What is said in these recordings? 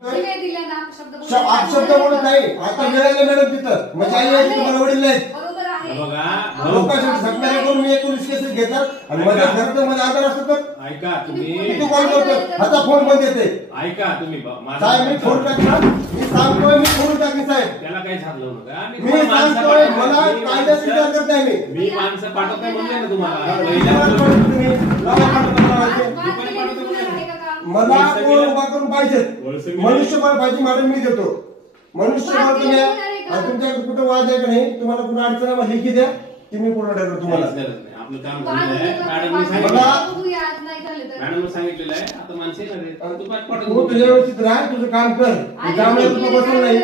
शब्द बोलत नाही आता मिळाले मॅडम तिथं म्हणजे आई आहे तुम्हाला वडील नाहीत लोकांच्या झटणारे करून मी 19 केसेस घेतात आणि माझ्या घरात मध्ये आधार असतो तर ऐका तुम्ही तू कॉल करतो आता फोन बंद येते ऐका तुम्ही साहेब मी फोन टाकला मी सांगतोय मी फोन टाकली साहेब त्याला काही झालं नका मी सांगतोय मला कायद्याची विचार करत नाही मी माणसं पाठवतोय म्हणले ना तुम्हाला मला कोण उभा करून पाहिजेत मनुष्यबळ पाहिजे मॅडम मी देतो मनुष्यबळ तुम्ही आणि तुमच्याकडे कुठं वाद आहे का नाही तुम्हाला कुठं अडचण आहे लिखी द्या की मी पूर्ण करतो तुम्हाला आपलं काम झालेलं आहे मॅडमने सांगितलेलं आहे आता माणसे तू तुझ्या व्यवस्थित राह तुझं काम कर त्यामुळे तुला बसवलं नाही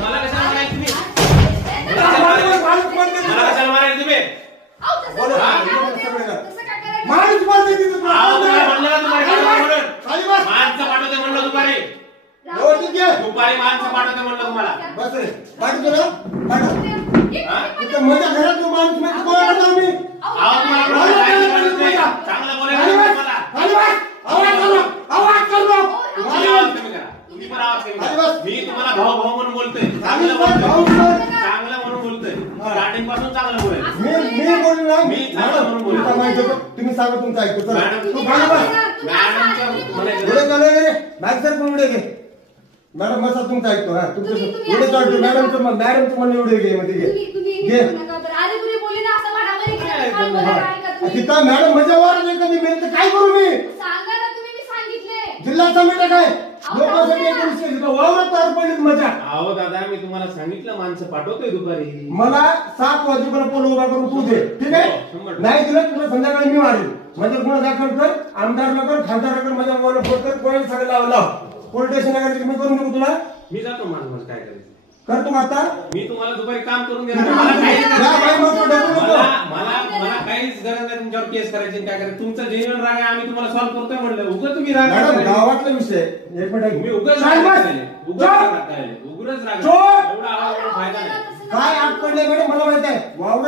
मला कशाला मारायचं तुम्ही मला कशाला मारायचं तुम्ही माणूस बोलते तिथं माणसं पाठवते म्हणलं दुपारी दुपारी माणसं पाठवते म्हणलं तुम्हाला बस रे पाठवतो ना तिथं माझ्या घरात माणूस मध्ये कोण आणणार मी चांगलं बोलायचं तुम्ही पण आवाज कमी मी तुम्हाला भाऊ भाऊ म्हणून बोलतोय चांगलं म्हणून बोलतोय स्टार्टिंग पासून चांगलं बोलायचं मी बोललो ना मी चांगलं म्हणून बोलतो तुम्ही सांगा तुमचं ऐकतो मॅडम मसा तुमचं ऐकतो हा तुमचं एवढे चालतो मॅडमचं म्हणणं एवढे घे मध्ये घे तिथं मॅडम मजा वाढ कधी मिळते काय करू मी जिल्हा समिती काय लोकांसाठी वावरात तार पडली मजा अहो दादा मी तुम्हाला सांगितलं माणसं पाठवतोय दुपारी मला 7 वाजेपर्यंत पोल उभा करून तू दे ठीक आहे नाही दिलं तुला संध्याकाळी मी मारेल म्हणजे गुन्हा दाखल कर आमदार नगर खासदार नगर माझ्या मोबाईल फोन कर कोणी सगळं लाव पोलीस स्टेशन नगर मी करून देऊ तुला मी जातो माझं काय करायचं कर तू आता मी तुम्हाला दुपारी काम करून देणार मला काहीच गरज नाही तुमच्यावर केस करायची काय करायचं तुमचं जेन्युइन राग आहे आम्ही तुम्हाला सॉल्व्ह करतोय म्हणलं उगाच तुम्ही राग गावातला विषय एक मिनिट मी उगाच राग उग्रच राग एवढा आवाज फायदा नाही काय आग पडले मॅडम मला माहित आहे